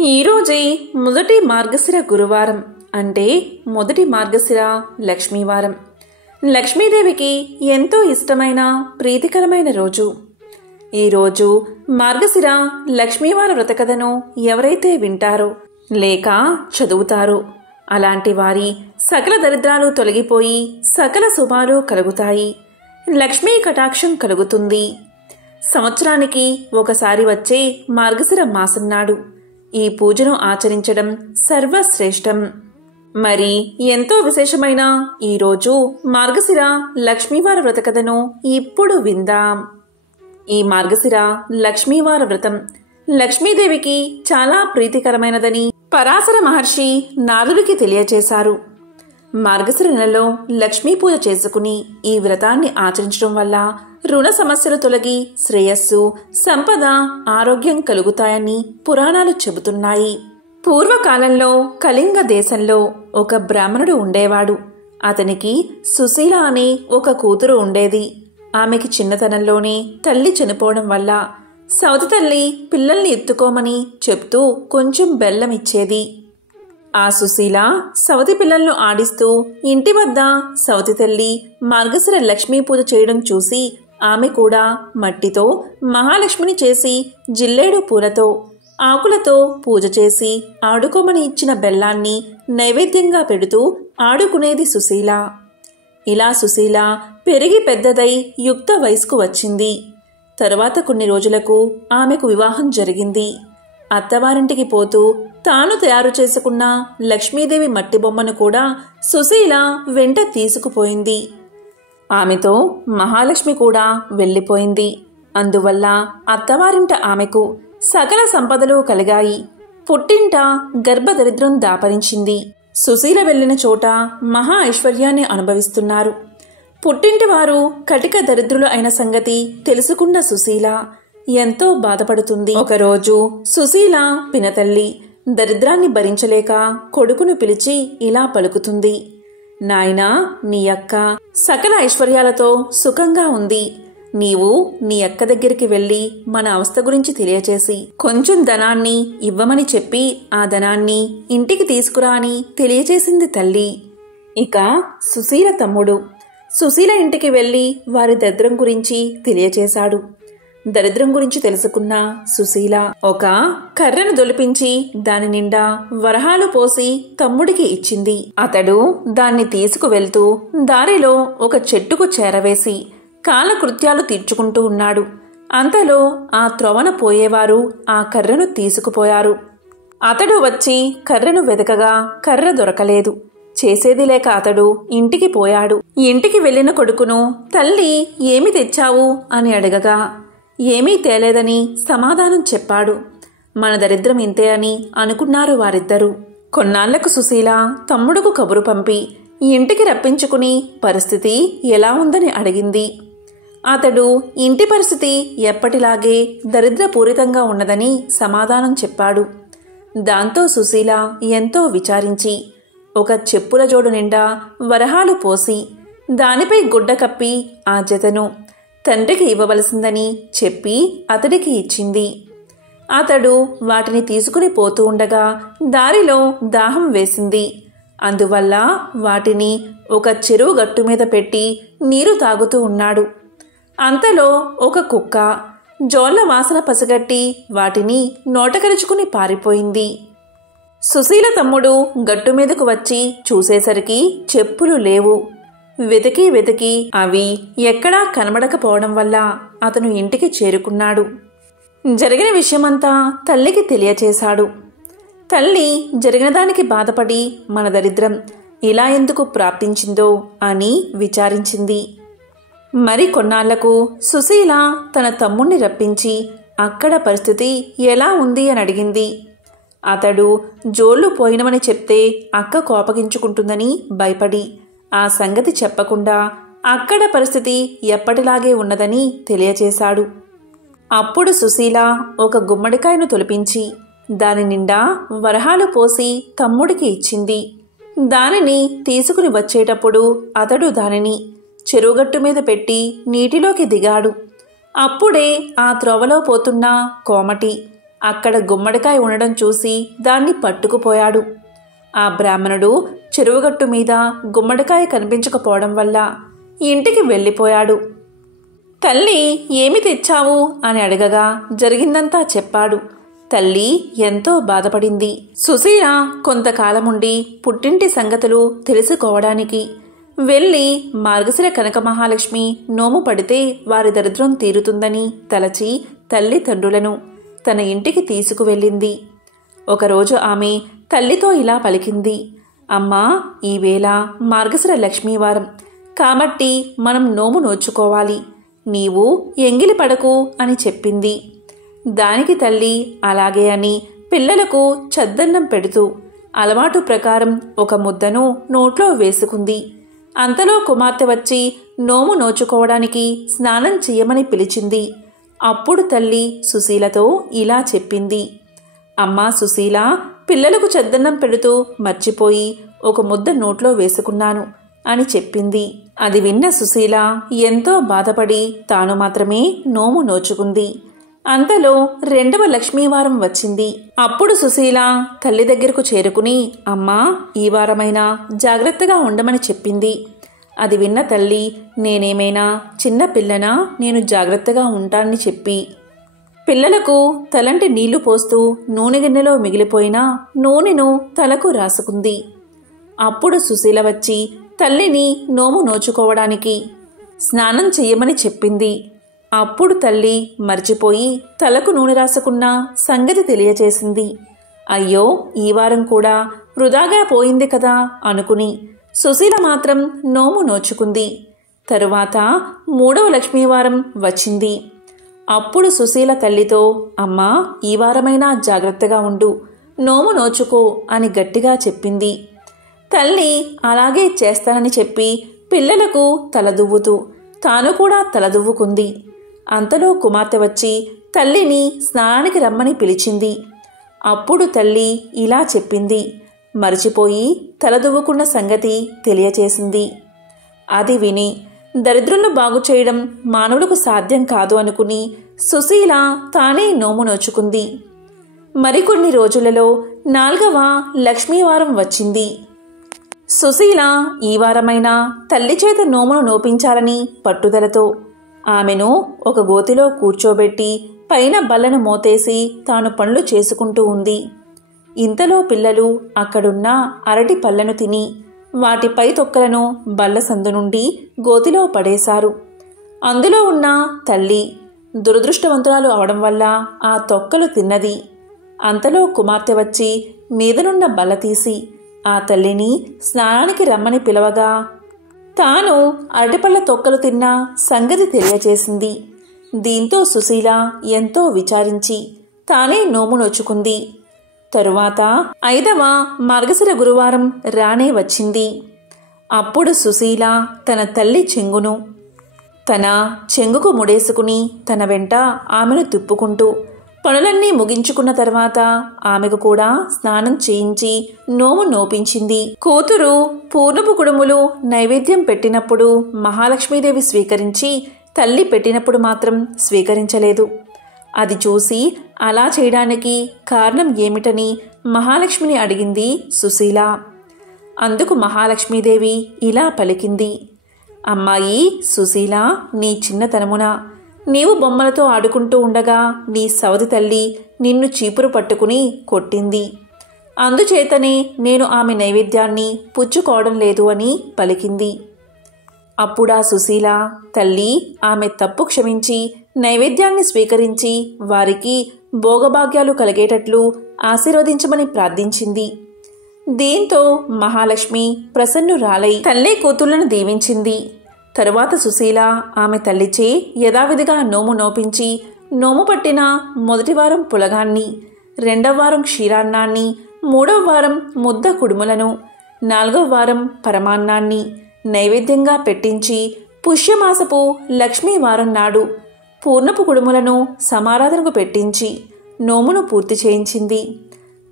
ఈరోజే మొదటి మార్గశిర గురువారం, అంటే మొదటి మార్గశిర లక్ష్మీవారం. లక్ష్మీదేవికి ఎంతో ఇష్టమైన ప్రీతికరమైన రోజు. ఈరోజు మార్గశిర లక్ష్మీవార వ్రతకథను ఎవరైతే వింటారో లేక చదువుతారో అలాంటి వారి సకల దరిద్రాలు తొలగిపోయి సకల శుభాలు కలుగుతాయి. లక్ష్మీ కటాక్షం కలుగుతుంది. సంవత్సరానికి ఒకసారి వచ్చే మార్గశిర మాసం నాడు ఈ పూజను ఆచరించడం సర్వశ్రేష్టం. మరి ఎంతో విశేషమైన ఈరోజు మార్గశిర లక్ష్మీవార వ్రతకథను ఇప్పుడు విందాం. ఈ మార్గశిర లక్ష్మీవార వ్రతం లక్ష్మీదేవికి చాలా ప్రీతికరమైనదని పరాశర మహర్షి నారదుడికి తెలియచేశారు. మార్గశిర నెలలో లక్ష్మీ పూజ చేసుకుని ఈ వ్రతాన్ని ఆచరించడం వల్ల రుణ సమస్యలు తొలగి శ్రేయస్సు, సంపద, ఆరోగ్యం కలుగుతాయని పురాణాలు చెబుతున్నాయి. పూర్వకాలంలో కళింగ దేశంలో ఒక బ్రాహ్మణుడు ఉండేవాడు. అతనికి సుశీల అనే ఒక కూతురు ఉండేది. ఆమెకి చిన్నతనంలోనే తల్లి చనిపోవడం వల్ల సవతి తల్లి పిల్లల్ని ఎత్తుకోమని చెప్తూ కొంచెం బెల్లం ఇచ్చేది. ఆ సుశీల సవతి పిల్లలను ఆడిస్తూ ఇంటి వద్ద సవతి తల్లి మార్గశిర లక్ష్మీ పూజ చేయడం చూసి ఆమె కూడా మట్టితో మహాలక్ష్మిని చేసి జిల్లేడు పూలతో ఆకులతో పూజ చేసి ఆడుకోమని ఇచ్చిన బెల్లాన్ని నైవేద్యంగా పెడుతూ ఆడుకునేది సుశీల. ఇలా సుశీల పెరిగి పెద్దదై యుక్త వయసుకు వచ్చింది. తరువాత కొన్ని రోజులకు ఆమెకు వివాహం జరిగింది. అత్తవారింటికి పోతూ తాను తయారు చేసుకున్న లక్ష్మీదేవి మట్టి బొమ్మను కూడా సుశీల వెంట తీసుకుపోయింది. ఆమెతో మహాలక్ష్మి కూడా వెళ్ళిపోయింది. అందువల్ల అత్తవారింట ఆమెకు సకల సంపదలు కలిగాయి. పుట్టింట గర్భదరిద్రం దాపరించింది. సుశీల వెళ్లిన చోట మహా ఐశ్వర్యాన్ని అనుభవిస్తున్నారు. పుట్టింటి వారు కటిక దరిద్రులు అయిన సంగతి తెలుసుకున్న సుశీల ఎంతో బాధపడుతుంది. ఒకరోజు సుశీల పినతల్లి దరిద్రాన్ని భరించలేక కొడుకును పిలిచి ఇలా పలుకుతుంది. నాయనా, నీ అక్క సకల ఐశ్వర్యాలతో సుఖంగా ఉంది. నీవు నీ అక్క దగ్గరికి వెళ్లి మన అవస్థ గురించి తెలియచేసి కొంచెం ధనాన్ని ఇవ్వమని చెప్పి ఆ ధనాన్ని ఇంటికి తీసుకురా అని తెలియచేసింది తల్లి. ఇక సుశీల తమ్ముడు సుశీల ఇంటికి వెళ్లి వారి దరిద్రం గురించి తెలియచేశాడు. దరిద్రం గురించి తెలుసుకున్న సుశీల ఒక కర్రను దొలిపించి దాని నిండా వరహాలు పోసి తమ్ముడికి ఇచ్చింది. అతడు దాన్ని తీసుకువెళ్తూ దారిలో ఒక చెట్టుకు చేరవేసి కాలకృత్యాలు తీర్చుకుంటూ ఉన్నాడు. అంతలో ఆ త్రోవన పోయేవారు ఆ కర్రను తీసుకుపోయారు. అతడు వచ్చి కర్రను వెదకగా కర్ర దొరకలేదు. చేసేది లేక అతడు ఇంటికి పోయాడు. ఇంటికి వెళ్లిన కొడుకును తల్లి ఏమి తెచ్చావు అని అడగగా ఏమీ తేలేదని సమాధానం చెప్పాడు. మన దరిద్రం ఇంతే అని అనుకున్నారు వారిద్దరూ. కొన్నాళ్లకు సుశీల తమ్ముడుకు కబురు పంపి ఇంటికి రప్పించుకుని పరిస్థితి ఎలా ఉందని అడిగింది. అతడు ఇంటి పరిస్థితి ఎప్పటిలాగే దరిద్రపూరితంగా ఉన్నదని సమాధానం చెప్పాడు. దాంతో సుశీల ఎంతో విచారించి ఒక చెప్పుల జోడు నిండా వరహాలు పోసి దానిపై గుడ్డ కప్పి ఆ జతను తండ్రికి ఇవ్వవలసిందని చెప్పి అతడికి ఇచ్చింది. అతడు వాటిని తీసుకుని పోతూ ఉండగా దారిలో దాహం వేసింది. అందువల్ల వాటిని ఒక చెరువు గట్టు మీద పెట్టి నీరు తాగుతూ ఉన్నాడు. అంతలో ఒక కుక్క జోళ్ల వాసన పసిగట్టి వాటిని నోటకరుచుకుని పారిపోయింది. సుశీల తమ్ముడు గట్టు మీదకు వచ్చి చూసేసరికి చెప్పులు లేవు. వెతికి వెతికి అవి ఎక్కడా కనబడకపోవడం వల్ల అతను ఇంటికి చేరుకున్నాడు. జరిగిన విషయమంతా తల్లికి తెలియచేశాడు. తల్లి జరిగిన దానికి బాధపడి మన దరిద్రం ఇలా ఎందుకు ప్రాప్తించిందో అని విచారించింది. మరి కొన్నాళ్లకు సుశీల తన తమ్ముణ్ణి రప్పించి అక్కడ పరిస్థితి ఎలా ఉంది అని అడిగింది. అతడు జోళ్లు పోయినమని చెప్తే అక్క కోపగించుకుంటుందని భయపడి ఆ సంగతి చెప్పకుండా అక్కడ పరిస్థితి ఎప్పటిలాగే ఉన్నదని తెలియచేశాడు. అప్పుడు సుశీల ఒక గుమ్మడికాయను తొలిపించి దాని నిండా వరహాలు పోసి తమ్ముడికి ఇచ్చింది. దానిని తీసుకుని వచ్చేటప్పుడు అతడు దానిని చెరువుగట్టు మీద పెట్టి నీటిలోకి దిగాడు. అప్పుడే ఆ త్రోవలో పోతున్న కోమటి అక్కడ గుమ్మడికాయ ఉండడం చూసి దాన్ని పట్టుకుపోయాడు. ఆ బ్రాహ్మణుడు చెరువుగట్టు మీద గుమ్మడికాయ కనిపించకపోవడం వల్ల ఇంటికి వెళ్ళిపోయాడు. తల్లి ఏమి తెచ్చావు అని అడగగా జరిగిందంతా చెప్పాడు. తల్లి ఎంతో బాధపడింది. సుశీల కొంతకాలముండి పుట్టింటి సంగతులు తెలుసుకోవడానికి వెళ్ళి మార్గశిర కనక మహాలక్ష్మి నోము పడితే వారి దరిద్రం తీరుతుందని తలచి తల్లిదండ్రులను తన ఇంటికి తీసుకువెళ్ళింది. ఒకరోజు ఆమె తల్లితో ఇలా పలికింది. అమ్మా, ఈవేళ మార్గశిర లక్ష్మీవారం కాబట్టి మనం నోము నోచుకోవాలి. నీవు ఎంగిలి పడకు అని చెప్పింది. దానికి తల్లి అలాగే అని పిల్లలకు చద్దన్నం పెడుతూ అలవాటు ప్రకారం ఒక ముద్దను నోట్లో వేసుకుంది. అంతలో కుమార్తె వచ్చి నోము నోచుకోవడానికి స్నానం చెయ్యమని పిలిచింది. అప్పుడు తల్లి సుశీలతో ఇలా చెప్పింది. అమ్మా సుశీల, పిల్లలకు చద్దన్నం పెడుతూ మర్చిపోయి ఒక ముద్ద నోట్లో వేసుకున్నాను అని చెప్పింది. అది విన్న సుశీల ఎంతో బాధపడి తాను మాత్రమే నోము నోచుకుంది. అంతలో రెండవ లక్ష్మీవారం వచ్చింది. అప్పుడు సుశీల తల్లి దగ్గరకు చేరుకుని అమ్మా, ఈ వారమైనా జాగ్రత్తగా ఉండమని చెప్పింది. అది విన్న తల్లి నేనేమైనా చిన్న పిల్లనా, నేను జాగ్రత్తగా ఉంటానని చెప్పి పిల్లలకు తలంటి నీళ్లు పోస్తూ నూనె గిన్నెలో మిగిలిపోయిన నూనెను తలకు రాసుకుంది. అప్పుడు సుశీల వచ్చి తల్లిని నోము నోచుకోవడానికి స్నానం చెయ్యమని చెప్పింది. అప్పుడు తల్లి మర్చిపోయి తలకు నూనె రాసుకున్న సంగతి తెలియచేసింది. అయ్యో, ఈ వారం కూడా వృధాగా పోయింది కదా అనుకుని సుశీల మాత్రం నోము నోచుకుంది. తరువాత మూడవ లక్ష్మీవారం వచ్చింది. అప్పుడు సుశీల తల్లితో అమ్మా, ఈ వారమైనా జాగ్రత్తగా ఉండు, నోము నోచుకో అని గట్టిగా చెప్పింది. తల్లి అలాగే చేస్తానని చెప్పి పిల్లలకు తలదువ్వుతూ తాను కూడా తలదువ్వుకుంది. అంతలో కుమార్తె వచ్చి తల్లిని స్నానానికి రమ్మని పిలిచింది. అప్పుడు తల్లి ఇలా చెప్పింది. మరిచిపోయి తలదువ్వుకున్న సంగతి తెలియచేసింది. అది విని దరిద్రులను బాగు చేయడం మానవులకు సాధ్యం కాదు అనుకుని సుశీల తానే నోము నోచుకుంది. మరికొన్ని రోజులలో 4వ లక్ష్మీవారం వచ్చింది. సుశీల ఈ వారమైనా తల్లి చేత నోమును నోపించాలని పట్టుదలతో ఆమెను ఒక గోతిలో కూర్చోబెట్టి పైన బల్లను మోతేసి తాను పనులు చేసుకుంటూ ఉంది. ఇంతలో పిల్లలు అక్కడున్న అరటి పళ్ళను తిని వాటిపై తొక్కలను బల్ల సందు నుండి గోతిలో పడేశారు. అందులో ఉన్న తల్లి దురదృష్టవంతురాలు అవడం వల్ల ఆ తొక్కలు తిన్నది. అంతలో కుమార్తె వచ్చి మీదనున్న బల్ల తీసి ఆ తల్లిని స్నానానికి రమ్మని పిలవగా తాను అరటిపళ్ళ తొక్కలు తిన్న సంగతి తెలియచేసింది. దీంతో సుశీల ఎంతో విచారించి తానే నోము నోచుకుంది. తరువాత 5వ మార్గశిర గురువారం రానే వచ్చింది. అప్పుడు సుశీల తన తల్లి తన చెంగుకు ముడేసుకుని తన వెంట ఆమెను తిప్పుకుంటూ పనులన్నీ ముగించుకున్న తర్వాత ఆమెకు కూడా స్నానం చేయించి నోము నోపించింది. కూతురు పూర్ణపు కుడుములు నైవేద్యం పెట్టినప్పుడు మహాలక్ష్మీదేవి స్వీకరించి తల్లి పెట్టినప్పుడు మాత్రం స్వీకరించలేదు. అది చూసి అలా చేయడానికి కారణం ఏమిటని మహాలక్ష్మిని అడిగింది సుశీల. అందుకు మహాలక్ష్మీదేవి ఇలా పలికింది. అమ్మాయి సుశీల, నీ చిన్నతనమున నీవు బొమ్మలతో ఆడుకుంటూ ఉండగా నీ సవతి తల్లి నిన్ను చీపురు పట్టుకుని కొట్టింది. అందుచేతనే నేను ఆమె నైవేద్యాన్ని పుచ్చుకోవడం లేదు అని పలికింది. అప్పుడా సుశీల తల్లి ఆమె తప్పు క్షమించి నైవేద్యాన్ని స్వీకరించి వారికి భోగభాగ్యాలు కలిగేటట్లు ఆశీర్వదించమని ప్రార్థించింది. దీంతో మహాలక్ష్మి ప్రసన్నురాలై తల్లి కూతుళ్లను దీవించింది. తరువాత సుశీల ఆమె తల్లిచే యథావిధిగా నోము నోపించి నోము పట్టిన మొదటి వారం పులగాన్ని, 2వ వారం క్షీరాన్నాన్ని, 3వ వారం ముద్ద కుడుములను, 4వ వారం పరమాన్నాన్ని నైవేద్యంగా పెట్టించి పుష్యమాసపు లక్ష్మీవారం నాడు పూర్ణపు కుడుములను సమారాధనకు పెట్టించి నోమును పూర్తి చేయించింది.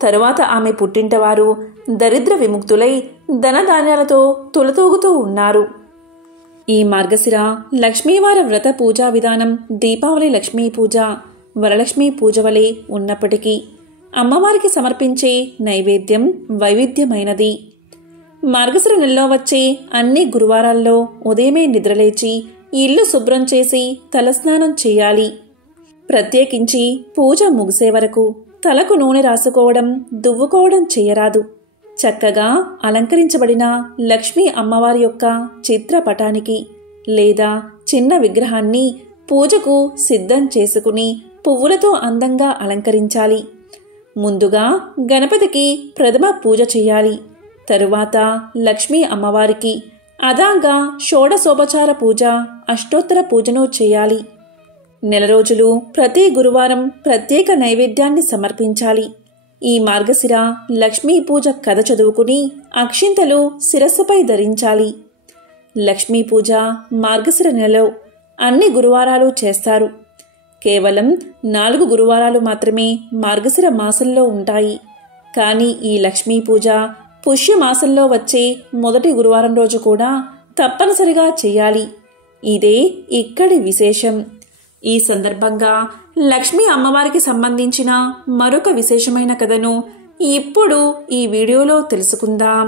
తరువాత ఆమె పుట్టింటవారు దరిద్ర విముక్తులై ధనధాన్యాలతో తులతూగుతూ ఉన్నారు. ఈ మార్గశిర లక్ష్మీవార వ్రత పూజా విధానం దీపావళి లక్ష్మీ పూజ వరలక్ష్మి పూజ వలె ఉన్నప్పటికీ అమ్మవారికి సమర్పించే నైవేద్యం వైవిధ్యమైనది. మార్గశిర నెలలో వచ్చే అన్ని గురువారాల్లో ఉదయమే నిద్రలేచి ఇల్లు శుభ్రం చేసి తలస్నానం చేయాలి. ప్రత్యేకించి పూజ ముగిసే వరకు తలకు నూనె రాసుకోవడం, దువ్వుకోవడం చేయరాదు. చక్కగా అలంకరించబడిన లక్ష్మీ అమ్మవారి యొక్క చిత్రపటానికి లేదా చిన్న విగ్రహాన్ని పూజకు సిద్ధం చేసుకుని పువ్వులతో అందంగా అలంకరించాలి. ముందుగా గణపతికి ప్రథమ పూజ చేయాలి. తరువాత లక్ష్మీ అమ్మవారికి అదాంగా షోడశోపచార పూజ, అష్టోత్తర పూజను చేయాలి. నెల రోజులు ప్రతి గురువారం ప్రత్యేక నైవేద్యాన్ని సమర్పించాలి. ఈ మార్గశిర లక్ష్మీ పూజ కథ చదువుకుని అక్షింతలు శిరస్సుపై ధరించాలి. లక్ష్మీ పూజ మార్గశిర నెలలో అన్ని గురువారాలు చేస్తారు. కేవలం 4 గురువారాలు మాత్రమే మార్గశిర మాసంలో ఉంటాయి. కానీ ఈ లక్ష్మీ పూజ పుష్యమాసంలో వచ్చే మొదటి గురువారం రోజు కూడా తప్పనిసరిగా చేయాలి. ఇదే ఇక్కడి విశేషం. ఈ సందర్భంగా లక్ష్మీ అమ్మవారికి సంబంధించిన మరొక విశేషమైన కథను ఇప్పుడు ఈ వీడియోలో తెలుసుకుందాం.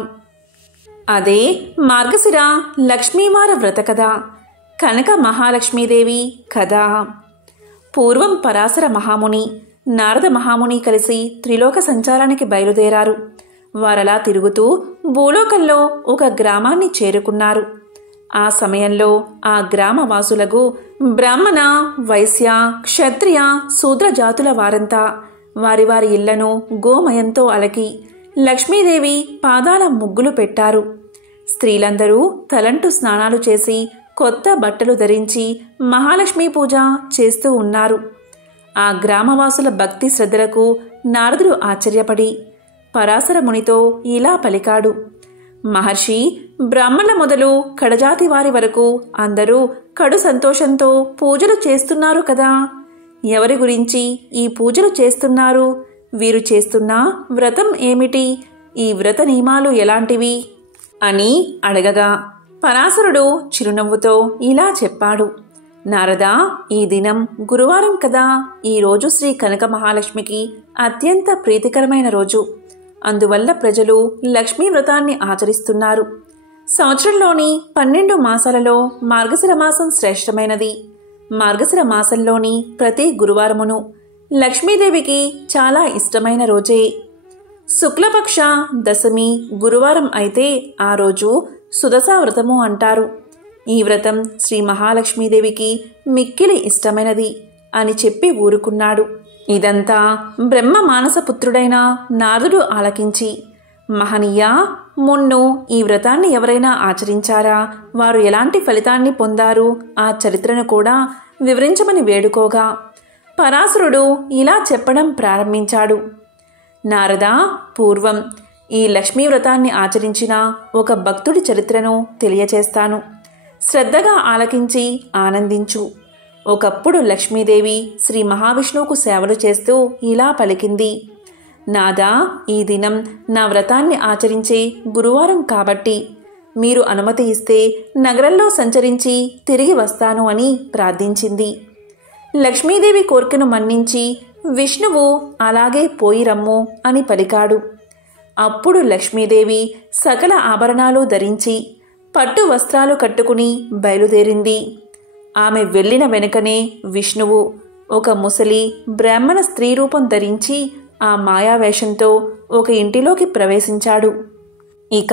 అదే మార్గశిర లక్ష్మీవార వ్రత కథ, కనక మహాలక్ష్మీదేవి కథ. పూర్వం పరాశర మహాముని, నారద మహాముని కలిసి త్రిలోక సంచారానికి బయలుదేరారు. వారలా తిరుగుతూ భూలోకంలో ఒక గ్రామాన్ని చేరుకున్నారు. ఆ సమయంలో ఆ గ్రామవాసులకు బ్రాహ్మణ, వైశ్య, క్షత్రియ, శూద్ర జాతుల వారంతా వారి వారి ఇళ్లను గోమయంతో అలకి లక్ష్మీదేవి పాదాల ముగ్గులు పెట్టారు. స్త్రీలందరూ తలంటు స్నానాలు చేసి కొత్త బట్టలు ధరించి మహాలక్ష్మీ పూజ చేస్తూ ఉన్నారు. ఆ గ్రామవాసుల భక్తి శ్రద్ధలకు నారదుడు ఆశ్చర్యపడి పరాశర మునితో ఇలా పలికాడు. మహర్షి, బ్రాహ్మణుల మొదలు కడజాతి వారి వరకు అందరూ కడు సంతోషంతో పూజలు చేస్తున్నారు కదా. ఎవరి గురించి ఈ పూజలు చేస్తున్నారు? వీరు చేస్తున్న వ్రతం ఏమిటి? ఈ వ్రత నియమాలు ఎలాంటివి అని అడగగా పరాశరుడు చిరునవ్వుతో ఇలా చెప్పాడు. నారదా, ఈ దినం గురువారం కదా. ఈరోజు శ్రీ కనక మహాలక్ష్మికి అత్యంత ప్రీతికరమైన రోజు. అందువల్ల ప్రజలు లక్ష్మీ వ్రతాన్ని ఆచరిస్తున్నారు. సంవత్సరంలోని 12 మాసాలలో మార్గశిర మాసం శ్రేష్టమైనది. మార్గశిర మాసంలోని ప్రతి గురువారమును లక్ష్మీదేవికి చాలా ఇష్టమైన రోజే. శుక్లపక్ష దశమి గురువారం అయితే ఆ రోజు సుదశా వ్రతము అంటారు. ఈ వ్రతం శ్రీ మహాలక్ష్మీదేవికి మిక్కిలి ఇష్టమైనది అని చెప్పి ఊరుకున్నాడు. ఇదంతా బ్రహ్మ మానసపుత్రుడైన నారదుడు ఆలకించి, మహనీయ, మున్ను ఈ వ్రతాన్ని ఎవరైనా ఆచరించారా? వారు ఎలాంటి ఫలితాన్ని పొందారు? ఆ చరిత్రను కూడా వివరించమని వేడుకోగా పరాశరుడు ఇలా చెప్పడం ప్రారంభించాడు. నారద, పూర్వం ఈ లక్ష్మీ వ్రతాన్ని ఆచరించిన ఒక భక్తుడి చరిత్రను తెలియచేస్తాను. శ్రద్ధగా ఆలకించి ఆనందించు. ఒకప్పుడు లక్ష్మీదేవి శ్రీ మహావిష్ణువుకు సేవలు చేస్తూ ఇలా పలికింది. నాదా, ఈ దినం నా వ్రతాన్ని ఆచరించే గురువారం కాబట్టి మీరు అనుమతి ఇస్తే నగరంలో సంచరించి తిరిగి వస్తాను అని ప్రార్థించింది. లక్ష్మీదేవి కోరికను మన్నించి విష్ణువు అలాగే పోయి రమ్ము అని పలికాడు. అప్పుడు లక్ష్మీదేవి సకల ఆభరణాలు ధరించి పట్టు వస్త్రాలు కట్టుకుని బయలుదేరింది. ఆమె వెళ్ళిన వెనుకనే విష్ణువు ఒక ముసలి బ్రాహ్మణ స్త్రీ రూపం ధరించి ఆ మాయావేషంతో ఒక ఇంటిలోకి ప్రవేశించాడు. ఇక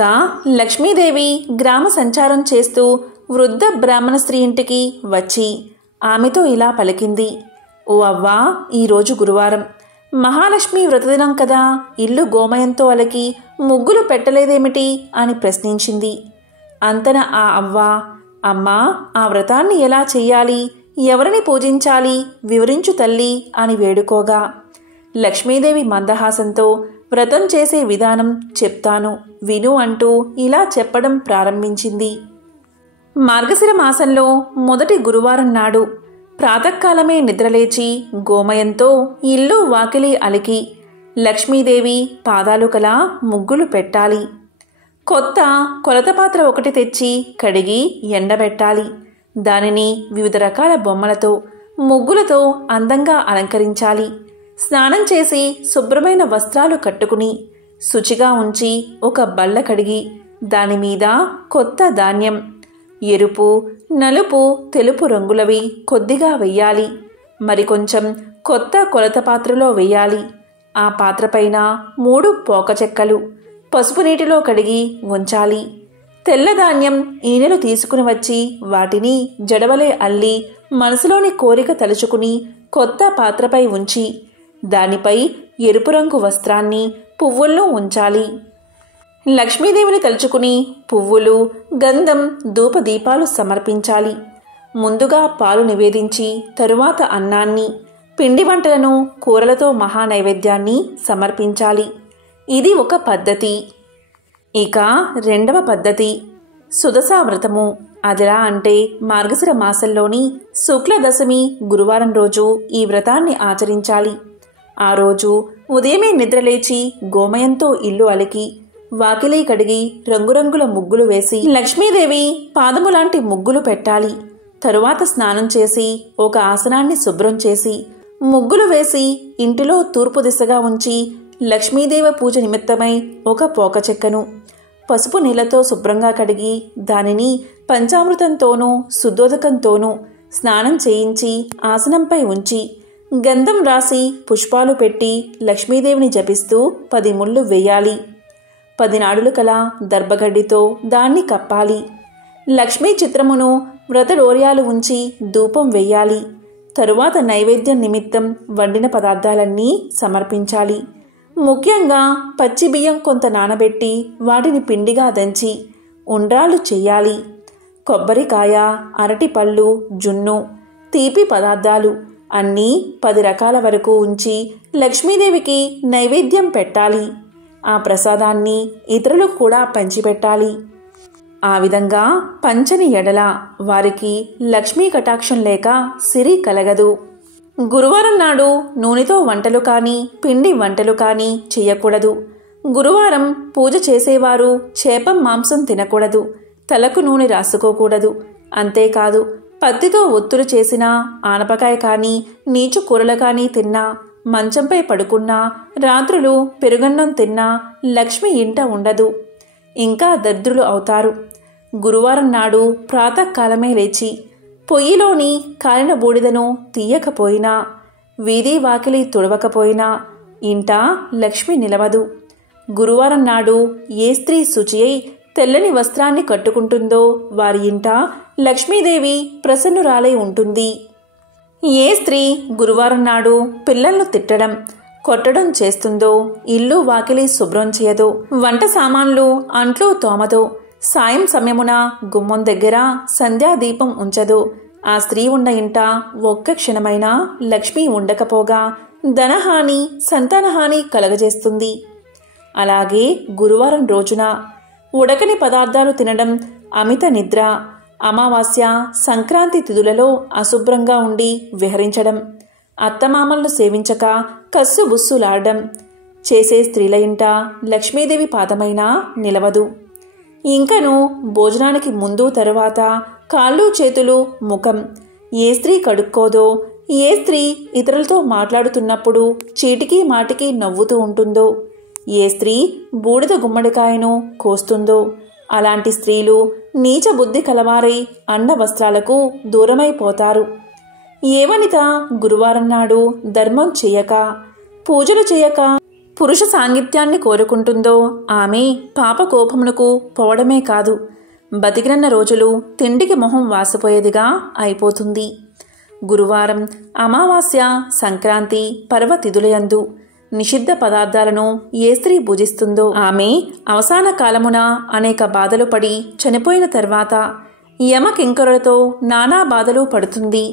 లక్ష్మీదేవి గ్రామ సంచారం చేస్తూ వృద్ధ బ్రాహ్మణ స్త్రీ ఇంటికి వచ్చి ఆమెతో ఇలా పలికింది. ఓ అవ్వా, ఈరోజు గురువారం, మహాలక్ష్మి వ్రతదినం కదా, ఇల్లు గోమయంతో అలకి ముగ్గులు పెట్టలేదేమిటి అని ప్రశ్నించింది. అంతన ఆ అవ్వ, అమ్మా, ఆ వ్రతాన్ని ఎలా చెయ్యాలి, ఎవరిని పూజించాలి వివరించు తల్లి అని వేడుకోగా లక్ష్మీదేవి మందహాసంతో వ్రతం చేసే విధానం చెప్తాను విను అంటూ ఇలా చెప్పడం ప్రారంభించింది. మార్గశిర మాసంలో మొదటి గురువారం నాడు ప్రాతకాలమే నిద్రలేచి గోమయంతో ఇల్లు వాకిలి అలికి లక్ష్మీదేవి పాదాలు కల ముగ్గులు పెట్టాలి. కొత్త కొలత పాత్ర ఒకటి తెచ్చి కడిగి ఎండబెట్టాలి. దానిని వివిధ రకాల బొమ్మలతో ముగ్గులతో అందంగా అలంకరించాలి. స్నానం చేసి శుభ్రమైన వస్త్రాలు కట్టుకుని శుచిగా ఉంచి ఒక బల్ల కడిగి దానిమీద కొత్త ధాన్యం ఎరుపు, నలుపు, తెలుపు రంగులవి కొద్దిగా వెయ్యాలి. మరికొంచెం కొత్త కొలత పాత్రలో వెయ్యాలి. ఆ పాత్రపైన 3 పోక చెక్కలు పసుపు నీటిలో కడిగి ఉంచాలి. తెల్లధాన్యం ఈనెలు తీసుకుని వచ్చి వాటిని జడవలే అల్లి మనసులోని కోరిక తలుచుకుని కొత్త పాత్రపై ఉంచి దానిపై ఎరుపు రంగు వస్త్రాన్ని, పువ్వులను ఉంచాలి. లక్ష్మీదేవిని తలుచుకుని పువ్వులు, గంధం, ధూపదీపాలు సమర్పించాలి. ముందుగా పాలు నివేదించి తరువాత అన్నాన్ని, పిండి వంటలను, కూరలతో మహానైవేద్యాన్ని సమర్పించాలి. ఇది ఒక పద్ధతి. ఇక రెండవ పద్ధతి సుదశా వ్రతము. అదిలా అంటే మార్గశిర మాసంలోని శుక్ల దశమి గురువారం రోజు ఈ వ్రతాన్ని ఆచరించాలి. ఆ రోజు ఉదయమే నిద్రలేచి గోమయంతో ఇల్లు అలికి వాకిలి కడిగి రంగురంగుల ముగ్గులు వేసి లక్ష్మీదేవి పాదములాంటి ముగ్గులు పెట్టాలి. తరువాత స్నానం చేసి ఒక ఆసనాన్ని శుభ్రం చేసి ముగ్గులు వేసి ఇంటిలో తూర్పు దిశగా ఉంచి లక్ష్మీదేవి పూజ నిమిత్తమై ఒక పోక చెక్కను పసుపు నీళ్లతో శుభ్రంగా కడిగి దానిని పంచామృతంతోనూ శుద్ధోదకంతోనూ స్నానం చేయించి ఆసనంపై ఉంచి గంధం రాసి పుష్పాలు పెట్టి లక్ష్మీదేవిని జపిస్తూ 10 ముళ్ళు వేయాలి. 10 నాడులు కల దర్భగడ్డితో దాన్ని కప్పాలి. లక్ష్మీ చిత్రమును వ్రతడోర్యాలు ఉంచి ధూపం వెయ్యాలి. తరువాత నైవేద్యం నిమిత్తం వండిన పదార్థాలన్నీ సమర్పించాలి. ముఖ్యంగా పచ్చి బియ్యం కొంత నానబెట్టి వాటిని పిండిగా దంచి ఉండ్రాళ్ళు చెయ్యాలి. కొబ్బరికాయ, అరటిపళ్ళు, జున్ను, తీపి పదార్థాలు అన్నీ 10 రకాల వరకు ఉంచి లక్ష్మీదేవికి నైవేద్యం పెట్టాలి. ఆ ప్రసాదాన్ని ఇతరులకు కూడా పంచిపెట్టాలి. ఆ విధంగా పంచని ఎడల వారికి లక్ష్మీ కటాక్షం లేక సిరి కలగదు. గురువారం నాడు నూనెతో వంటలు కానీ పిండి వంటలు కానీ చేయకూడదు. గురువారం పూజ చేసేవారు చేపం మాంసం తినకూడదు. తలకు నూనె రాసుకోకూడదు. అంతేకాదు పత్తితో ఒత్తులు చేసిన ఆనపకాయ కానీ నీచు కూరలు కానీ తిన్నా, మంచంపై పడుకున్నా, రాత్రులు పెరుగన్నం తిన్నా లక్ష్మి ఇంట ఉండదు. ఇంకా దరిద్రులు అవుతారు. గురువారం నాడు ప్రాతకాలమే లేచి పొయ్యిలోని కాలిన బూడిదను తీయకపోయినా, వీధి వాకిలి తుడవకపోయినా ఇంట లక్ష్మి నిలవదు. గురువారం నాడు ఏ స్త్రీ శుచి అయి తెల్లని వస్త్రాన్ని కట్టుకుంటుందో వారి ఇంట లక్ష్మీదేవి ప్రసన్నురాలై ఉంటుంది. ఏ స్త్రీ గురువారం నాడు పిల్లలను తిట్టడం, కొట్టడం చేస్తుందో, ఇల్లు వాకిలి శుభ్రం చేయదో, వంట సామాన్లు అంట్లు తోమదో, సాయం సమయమున గుమ్మం దగ్గర సంధ్యాదీపం ఉంచదో, ఆ స్త్రీ ఉన్న ఇంట ఒక్క క్షణమైనా లక్ష్మి ఉండకపోగా ధనహాని, సంతానహాని కలగజేస్తుంది. అలాగే గురువారం రోజున ఉడకని పదార్థాలు తినడం, అమిత నిద్ర, అమావాస్య, సంక్రాంతి తిథులలో అశుభ్రంగా ఉండి విహరించడం, అత్తమామలను సేవించక కస్సుబుస్సులాడడం చేసే స్త్రీల ఇంట లక్ష్మీదేవి పాదమైనా నిలవదు. ఇంకను భోజనానికి ముందు తరువాత కాళ్ళు, చేతులు, ముఖం ఏ స్త్రీ కడుక్కోదో, ఏ స్త్రీ ఇతరులతో మాట్లాడుతున్నప్పుడు చీటికి మాటికి నవ్వుతూ ఉంటుందో, ఏ స్త్రీ బూడిద గుమ్మడికాయను కోస్తుందో అలాంటి స్త్రీలు నీచ బుద్ధి కలవారై అన్న వస్త్రాలకు దూరమైపోతారు. ఏ వనిత గురువారం నాడు ధర్మం చేయక, పూజలు చేయక పురుష సాంగిత్యాన్ని కోరుకుంటుందో ఆమె పాపకోపమునకు పోవడమే కాదు, బతికినన్న రోజులు తిండికి మొహం వాసిపోయేదిగా అయిపోతుంది. గురువారం, అమావాస్య, సంక్రాంతి పర్వతిథులయందు నిషిద్ధ పదార్థాలను ఏ స్త్రీ భుజిస్తుందో ఆమె అవసాన కాలమున అనేక బాధలు పడి చనిపోయిన తర్వాత యమకింకరులతో నానా బాధలు పడుతుంది.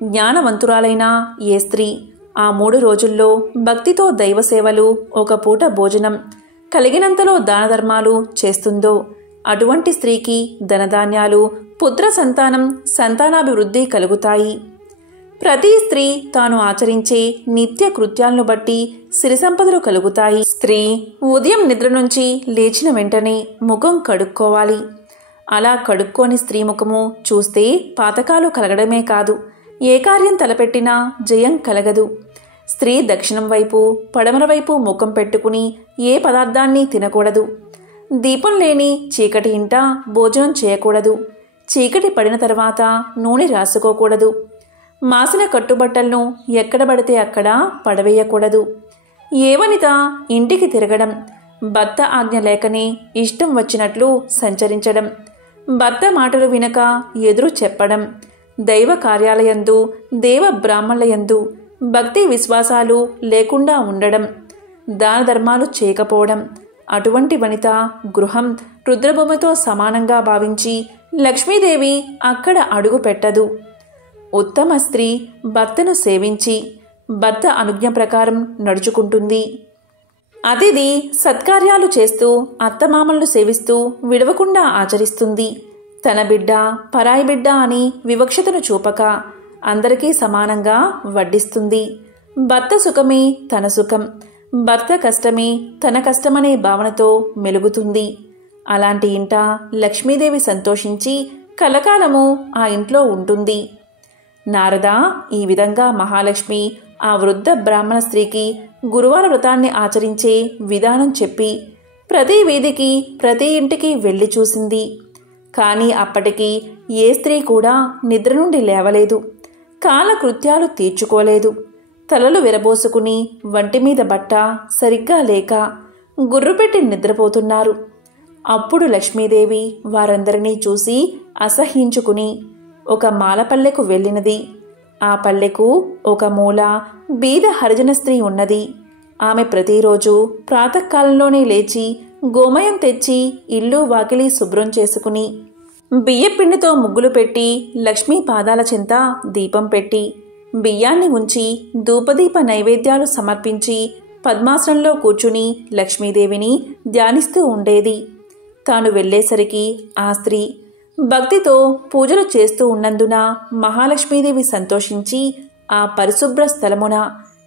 జ్ఞానవంతురాలైన ఏ స్త్రీ ఆ 3 రోజుల్లో భక్తితో దైవసేవలు, ఒక పూట భోజనం, కలిగినంతలో దానధర్మాలు చేస్తుందో అటువంటి స్త్రీకి ధనధాన్యాలు, పుత్ర సంతానం, సంతానాభివృద్ధి కలుగుతాయి. ప్రతి స్త్రీ తాను ఆచరించే నిత్య కృత్యాలను బట్టి సిరి సంపదలు కలుగుతాయి. స్త్రీ ఉదయం నిద్ర నుంచి లేచిన వెంటనే ముఖం కడుక్కోవాలి. అలా కడుక్కోని స్త్రీ ముఖము చూస్తే పాతకాలు కలగడమే కాదు, ఏ కార్యం తలపెట్టినా జయం కలగదు. స్త్రీ దక్షిణం వైపు పడమర వైపు ముఖం పెట్టుకుని ఏ పదార్థాన్ని తినకూడదు. దీపం లేని చీకటి ఇంట భోజనం చేయకూడదు. చీకటి పడిన తర్వాత నూనె రాసుకోకూడదు. మాసిన కట్టుబట్టలను ఎక్కడ పడితే అక్కడ పడవేయకూడదు. ఏ వనిత ఇంటికి తిరగడం, భర్త ఆజ్ఞ లేకనే ఇష్టం వచ్చినట్లు సంచరించడం, భర్త మాటలు వినక ఎదురు చెప్పడం, దైవ కార్యాలయందు దేవ బ్రాహ్మణులయందు భక్తి విశ్వాసాలు లేకుండా ఉండడం, దాన ధర్మాలు చేయకపోవడం, అటువంటి వనిత గృహం రుద్రభూమితో సమానంగా భావించి లక్ష్మీదేవి అక్కడ అడుగు పెట్టదు. ఉత్తమ స్త్రీ భర్తను సేవించి భర్త అనుజ్ఞ ప్రకారం నడుచుకుంటుంది. అతిథి సత్కార్యాలు చేస్తూ అత్తమామలను సేవిస్తూ విడవకుండా ఆచరిస్తుంది. తన బిడ్డ పరాయి బిడ్డ అని వివక్షతను చూపక అందరికీ సమానంగా వడ్డిస్తుంది. భర్త సుఖమే తన సుఖం, భర్త కష్టమే తన కష్టమనే భావనతో మెలుగుతుంది. అలాంటి ఇంట లక్ష్మీదేవి సంతోషించి కలకాలము ఆ ఇంట్లో ఉంటుంది. నారద ఈ విధంగా మహాలక్ష్మి ఆ వృద్ధ బ్రాహ్మణ స్త్రీకి గురువార వ్రతాన్ని ఆచరించే విధానం చెప్పి ప్రతి వీధికి ప్రతి ఇంటికి వెళ్ళి చూసింది. కానీ అప్పటికి ఏ స్త్రీ కూడా నిద్ర నుండి లేవలేదు. కాలకృత్యాలు తీర్చుకోలేదు. తలలు విరబోసుకుని వంటి మీద బట్ట సరిగ్గా లేక గుర్రుపెట్టి నిద్రపోతున్నారు. అప్పుడు లక్ష్మీదేవి వారందరినీ చూసి అసహ్యించుకుని ఒక మాలపల్లెకు వెళ్ళినది. ఆ పల్లెకు ఒక మూల బీద హరిజన స్త్రీ ఉన్నది. ఆమె ప్రతిరోజు ప్రాతకాలంలోనే లేచి గోమయం తెచ్చి ఇల్లు వాకిలి శుభ్రం చేసుకుని బియ్యపిండితో ముగ్గులు పెట్టి లక్ష్మీ పాదాల చెంత దీపం పెట్టి బియ్యాన్ని ఉంచి ధూపదీప నైవేద్యాలు సమర్పించి పద్మాసనంలో కూర్చుని లక్ష్మీదేవిని ధ్యానిస్తూ ఉండేది. తాను వెళ్ళేసరికి ఆ స్త్రీ భక్తితో పూజలు చేస్తూ ఉన్నందున మహాలక్ష్మీదేవి సంతోషించి ఆ పరిశుభ్ర స్థలమున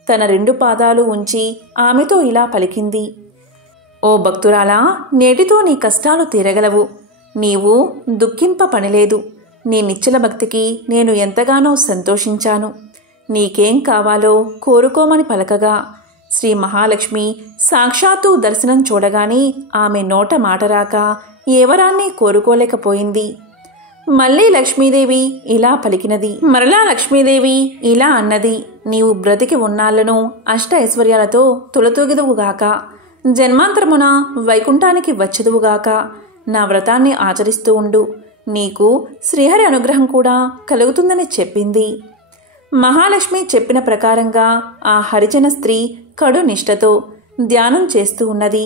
తన 2 పాదాలు ఉంచి ఆమెతో ఇలా పలికింది. ఓ భక్తురాలా, నేటితో నీ కష్టాలు తీరగలవు. నీవు దుఃఖింప పనిలేదు. నీ నిశ్చల భక్తికి నేను ఎంతగానో సంతోషించాను. నీకేం కావాలో కోరుకోమని పలకగా శ్రీ మహాలక్ష్మి సాక్షాత్తు దర్శనం చూడగానే ఆమె నోట మాట రాక ఏ వరాన్ని కోరుకోలేకపోయింది. మళ్ళీ లక్ష్మీదేవి ఇలా పలికినది. మరలా లక్ష్మీదేవి ఇలా అన్నది. నీవు బ్రతికి ఉన్నాళ్లను అష్ట ఐశ్వర్యాలతో తులతూగిదువుగాక, జన్మాంతరమున వైకుంఠానికి వచ్చదువుగాక. నా వ్రతాన్ని ఆచరిస్తూ ఉండు. నీకు శ్రీహరి అనుగ్రహం కూడా కలుగుతుందని చెప్పింది. మహాలక్ష్మి చెప్పిన ప్రకారంగా ఆ హరిజన స్త్రీ కడు నిష్ఠతో ధ్యానం చేస్తూ ఉన్నది.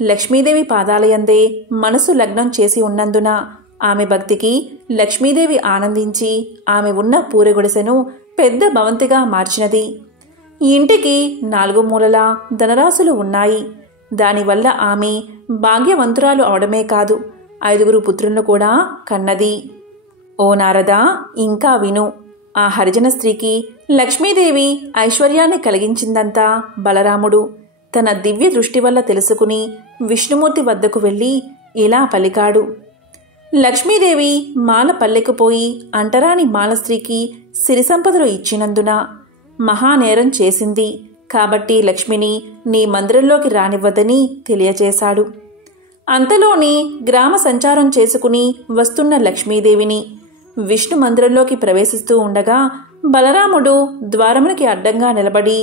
లక్ష్మీదేవి పాదాలయందే మనసు లగ్నం చేసి ఉన్నందున ఆమె భక్తికి లక్ష్మీదేవి ఆనందించి ఆమె ఉన్న పూరెగుడిసెను పెద్ద భవంతిగా మార్చినది. ఇంటికి 4 మూలలా ధనరాశులు ఉన్నాయి. దానివల్ల ఆమె భాగ్యవంతురాలు అవడమే కాదు 5 పుత్రులను కూడా కన్నది. ఓ నారద, ఇంకా విను. ఆ హరిజన స్త్రీకి లక్ష్మీదేవి ఐశ్వర్యాన్ని కలిగించిందంతా బలరాముడు తన దివ్య దృష్టి వల్ల తెలుసుకుని విష్ణుమూర్తి వద్దకు వెళ్ళి ఇలా పలికాడు. లక్ష్మీదేవి మాల పల్లెకు పోయి అంటరాని మాల స్త్రీకి సిరి సంపదలు ఇచ్చినందున మహానేరం చేసింది. కాబట్టి లక్ష్మిని నీ మందిరంలోకి రానివ్వదని తెలియచేశాడు. అంతలోని గ్రామ సంచారం చేసుకుని వస్తున్న లక్ష్మీదేవిని విష్ణు మందిరంలోకి ప్రవేశిస్తూ ఉండగా బలరాముడు ద్వారమునికి అడ్డంగా నిలబడి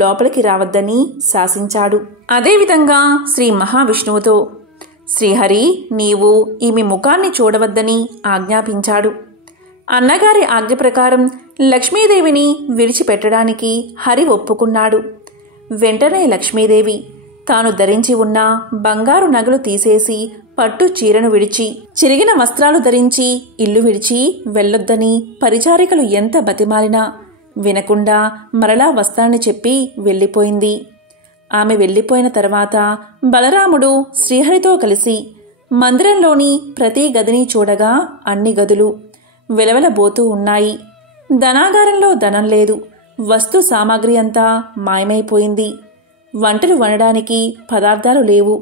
లోపలికి రావద్దని శాసించాడు. అదేవిధంగా శ్రీ మహావిష్ణువుతో శ్రీహరి నీవు ఈమె ముఖాన్ని చూడవద్దని ఆజ్ఞాపించాడు. అన్నగారి ఆజ్ఞ ప్రకారం లక్ష్మీదేవిని విడిచిపెట్టడానికి హరి ఒప్పుకున్నాడు. వెంటనే లక్ష్మీదేవి తాను ధరించి ఉన్న బంగారు నగలు తీసేసి పట్టు చీరను విడిచి చిరిగిన వస్త్రాలు ధరించి ఇల్లు విడిచి వెళ్ళొద్దని పరిచారికలు ఎంత బతిమాలినా వినకుండా మరలా వస్తానని చెప్పి వెళ్ళిపోయింది. ఆమె వెళ్ళిపోయిన తర్వాత బలరాముడు శ్రీహరితో కలిసి మందిరంలోని ప్రతి గదిని చూడగా అన్ని గదులు వెలవెలబోతూ ఉన్నాయి. ధనాగారంలో ధనం లేదు. వస్తు సామాగ్రి అంతా మాయమైపోయింది. వంటలు వండడానికి పదార్థాలు లేవు.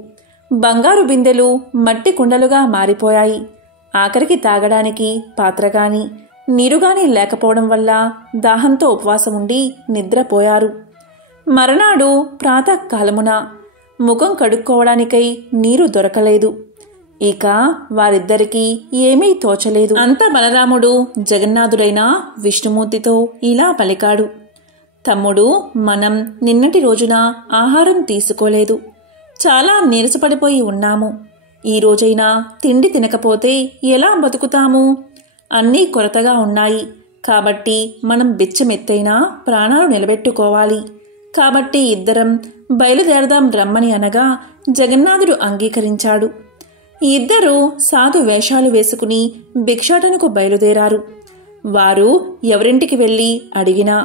బంగారు బిందెలు మట్టి కుండలుగా మారిపోయాయి. ఆఖరికి తాగడానికి పాత్రగాని నీరుగాని లేకపోవడం వల్ల దాహంతో ఉపవాసం ఉండి నిద్రపోయారు. మరునాడు ప్రాతకాలమున ముఖం కడుక్కోవడానికై నీరు దొరకలేదు. ఇక వారిద్దరికీ ఏమీ తోచలేదు. అంత బలరాముడు జగన్నాథుడైన విష్ణుమూర్తితో ఇలా పలికాడు: తమ్ముడు, మనం నిన్నటి రోజున ఆహారం తీసుకోలేదు. చాలా నీరసపడిపోయి ఉన్నాము. ఈ రోజైనా తిండి తినకపోతే ఎలా బతుకుతాము? అన్నీ కొరతగా ఉన్నాయి. కాబట్టి మనం బిచ్చమెత్తైనా ప్రాణాలు నిలబెట్టుకోవాలి. కాబట్టి ఇద్దరం బయలుదేరదాం రమ్మని అనగా జగన్నాథుడు అంగీకరించాడు. ఇద్దరూ సాధు వేషాలు వేసుకుని భిక్షాటనకు బయలుదేరారు. వారు ఎవరింటికి వెళ్ళి అడిగినా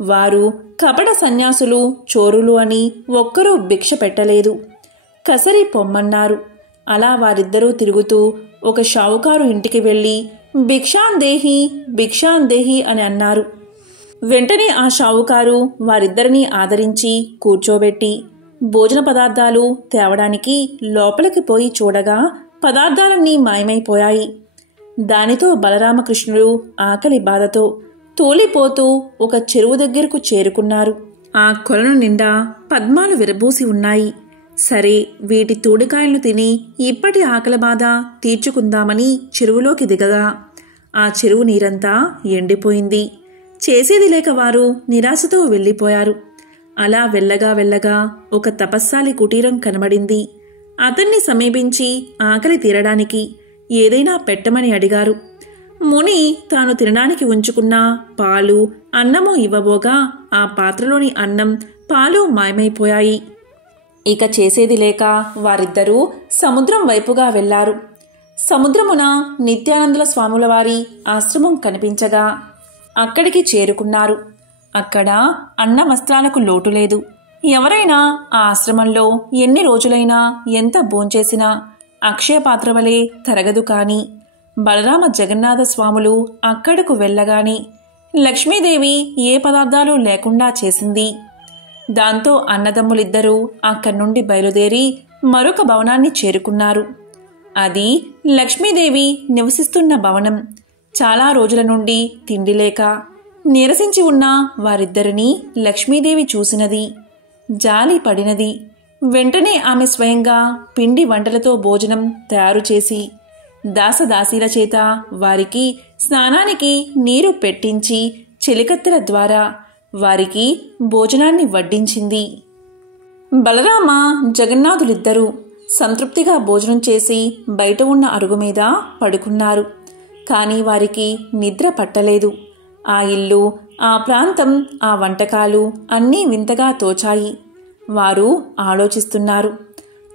వారు కపట సన్యాసులు, చోరులు అని ఒక్కరూ భిక్ష పెట్టలేదు. కసరి పొమ్మన్నారు. అలా వారిద్దరూ తిరుగుతూ ఒక షావుకారు ఇంటికి వెళ్ళి భిక్షాందేహి భిక్షాందేహి అని అన్నారు. వెంటనే ఆ షావుకారు వారిద్దరినీ ఆదరించి కూర్చోబెట్టి భోజన పదార్థాలు తేవడానికి లోపలికి పోయి చూడగా పదార్థాలన్నీ మాయమైపోయాయి. దానితో బలరామకృష్ణులు ఆకలి బాధతో తూలిపోతూ ఒక చెరువు దగ్గరకు చేరుకున్నారు. ఆ కొలను నిండా పద్మాలు విరబూసి ఉన్నాయి. సరే, వీటి తూడికాయలను తిని ఇప్పటి ఆకలి బాధ తీర్చుకుందామని చెరువులోకి దిగగా ఆ చెరువు నీరంతా ఎండిపోయింది. చేసేది లేక వారు నిరాశతో వెళ్ళిపోయారు. అలా వెళ్ళగా వెళ్ళగా ఒక తపస్సాలి కుటీరం కనబడింది. అతన్ని సమీపించి ఆకలి తీరడానికి ఏదైనా పెట్టమని అడిగారు. ముని తాను తినడానికి ఉంచుకున్న పాలు, అన్నము ఇవ్వబోగా ఆ పాత్రలోని అన్నం, పాలు మాయమైపోయాయి. ఇక చేసేది లేక వారిద్దరూ సముద్రం వైపుగా వెళ్లారు. సముద్రమున నిత్యానందుల స్వాముల వారి ఆశ్రమం కనిపించగా అక్కడికి చేరుకున్నారు. అక్కడ అన్న వస్త్రాలకు లోటు లేదు. ఎవరైనా ఆ ఆశ్రమంలో ఎన్ని రోజులైనా ఎంత భోంచేసినా అక్షయపాత్ర వలె తరగదు. కాని బలరామ జగన్నాథ స్వాములు అక్కడకు వెళ్ళగానే లక్ష్మీదేవి ఏ పదార్థాలు లేకుండా చేసింది. దాంతో అన్నదమ్ములిద్దరూ అక్కడి నుండి బయలుదేరి మరొక భవనాన్ని చేరుకున్నారు. అది లక్ష్మీదేవి నివసిస్తున్న భవనం. చాలా రోజుల నుండి తిండి లేక నీరసించి ఉన్న వారిద్దరినీ లక్ష్మీదేవి చూసినది, జాలి పడినది. వెంటనే ఆమె స్వయంగా పిండి వంటలతో భోజనం తయారు చేసి దాసదాసీల చేత వారికి స్నానానికి నీరు పెట్టించి చెలికత్తెల ద్వారా వారికి భోజనాన్ని వడ్డించింది. బలరామ జగన్నాథులిద్దరూ సంతృప్తిగా భోజనం చేసి బయట ఉన్న అరుగు మీద పడుకున్నారు. కానీ వారికి నిద్ర పట్టలేదు. ఆ ఇల్లు, ఆ ప్రాంతం, ఆ వంటకాలు అన్నీ వింతగా తోచాయి. వారు ఆలోచిస్తున్నారు.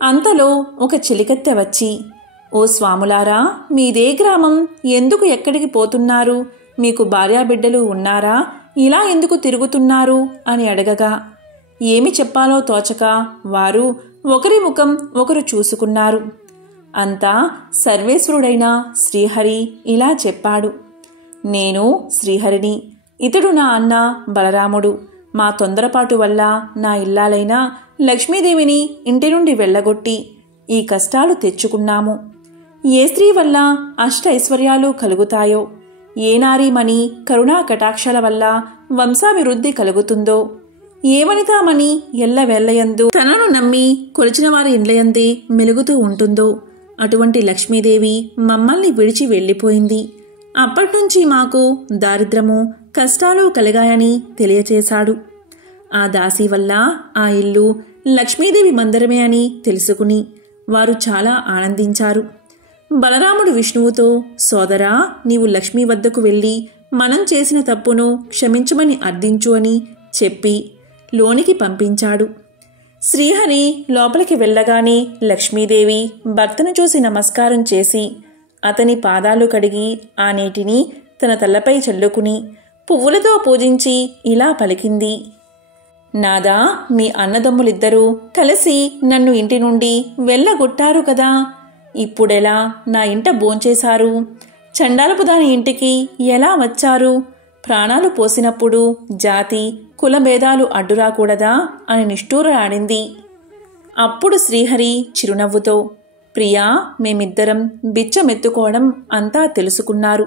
అంతలో ఒక చెలికత్తె వచ్చి, ఓ స్వాములారా, మీదే గ్రామం, ఎందుకు ఎక్కడికి పోతున్నారు? మీకు భార్యాబిడ్డలు ఉన్నారా? ఇలా ఎందుకు తిరుగుతున్నారు అని అడగగా ఏమి చెప్పాలో తోచక వారు ఒకరి ముఖం ఒకరు చూసుకున్నారు. అంతా సర్వేశ్వరుడైన శ్రీహరి ఇలా చెప్పాడు: నేను శ్రీహరిని, ఇతడు నా అన్న బలరాముడు. మా తొందరపాటు వల్ల నా ఇల్లాలైన లక్ష్మీదేవిని ఇంటి నుండి వెళ్ళగొట్టి ఈ కష్టాలు తెచ్చుకున్నాము. ఏ స్త్రీ వల్ల అష్ట ఐశ్వర్యాలు కలుగుతాయో, ఏ నారీమణి కరుణా కటాక్షాల వల్ల వంశాభివృద్ధి కలుగుతుందో, ఏ వనితామణి ఎల్లవేళ్లయందు తనను నమ్మి కొలిచిన వారి ఇండ్లయందే మెలుగుతూ ఉంటుందో అటువంటి లక్ష్మీదేవి మమ్మల్ని విడిచి వెళ్ళిపోయింది. అప్పట్నుంచి మాకు దారిద్రము, కష్టాలు కలిగాయని తెలియచేశాడు. ఆ దాసి వల్ల ఆ ఇల్లు లక్ష్మీదేవి మందిరమే అని తెలుసుకుని వారు చాలా ఆనందించారు. బలరాముడు విష్ణువుతో, సోదరా, నీవు లక్ష్మీ వద్దకు వెళ్ళి మనం చేసిన తప్పును క్షమించమని అర్థించు అని చెప్పి లోనికి పంపించాడు. శ్రీహరి లోపలికి వెళ్ళగానే లక్ష్మీదేవి భర్తను చూసి నమస్కారం చేసి అతని పాదాలు కడిగి ఆ నీటిని తన తలపై చల్లుకుని పువ్వులతో పూజించి ఇలా పలికింది: నాదా, మీ అన్నదమ్ములిద్దరూ కలిసి నన్ను ఇంటి నుండి వెళ్ళగొట్టారు కదా, ఇప్పుడెలా నా ఇంట భోంచేశారు? చండాలపు దాని ఇంటికి ఎలా వచ్చారు? ప్రాణాలు పోసినప్పుడు జాతి కులభేదాలు అడ్డురాకూడదా అని నిష్ఠూరాడింది. అప్పుడు శ్రీహరి చిరునవ్వుతో, ప్రియా, మేమిద్దరం బిచ్చమెత్తుకోవడం అంతా తెలుసుకున్నారు.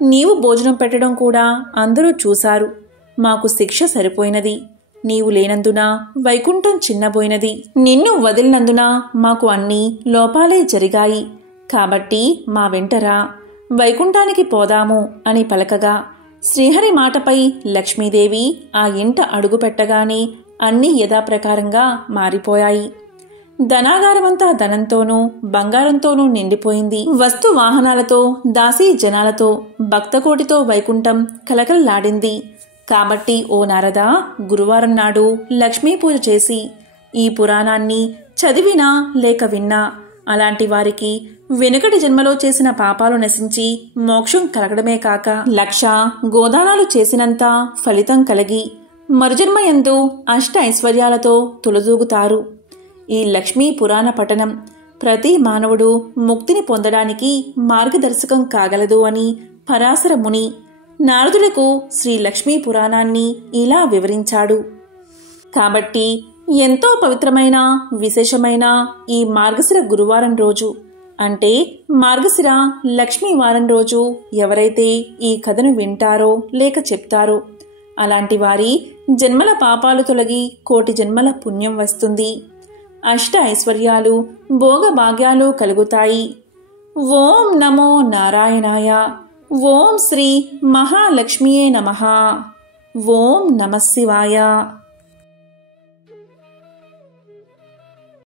నీవు భోజనం పెట్టడం కూడా అందరూ చూశారు. మాకు శిక్ష సరిపోయినది. నీవు లేనందున వైకుంఠం చిన్నబోయినది. నిన్ను వదిలినందున మాకు అన్నీ లోపాలే జరిగాయి. కాబట్టి మా వెంటరా, వైకుంఠానికి పోదాము అని పలకగా శ్రీహరి మాటపై లక్ష్మీదేవి ఆ ఇంట అడుగుపెట్టగానే అన్నీ యథాప్రకారంగా మారిపోయాయి. ధనాగారమంతా ధనంతోనూ బంగారంతోనూ నిండిపోయింది. వస్తు వాహనాలతో, దాసీ జనాలతో, భక్తకోటితో వైకుంఠం కలకలలాడింది. కాబట్టి ఓ నారద, గురువారం నాడు లక్ష్మీ పూజ చేసి ఈ పురాణాన్ని చదివినా లేక విన్నా అలాంటి వారికి వెనుకటి జన్మలో చేసిన పాపాలు నశించి మోక్షం కలగడమే కాక 1,00,000 గోదానాలు చేసినంత ఫలితం కలిగి మరుజన్మయందు అష్ట ఐశ్వర్యాలతో తులదూగుతారు. ఈ లక్ష్మీ పురాణ పఠనం ప్రతి మానవుడు ముక్తిని పొందడానికి మార్గదర్శకం కాగలదు అని పరాశర ముని నారదులకు శ్రీ లక్ష్మీ పురాణాన్ని ఇలా వివరించాడు. కాబట్టి ఎంతో పవిత్రమైన విశేషమైన ఈ మార్గశిర గురువారం రోజు, అంటే మార్గశిర లక్ష్మీ వారం రోజు ఎవరైతే ఈ కథను వింటారో లేక చెప్తారో అలాంటి వారి జన్మల పాపాలు తొలగి కోటి జన్మల పుణ్యం వస్తుంది. అష్ట ఐశ్వర్యాలు, భోగభాగ్యాలు కలుగుతాయి. ఓం నమో నారాయణాయ. ఓం శ్రీ మహాలక్ష్మియే నమః. ఓం నమః శివాయ.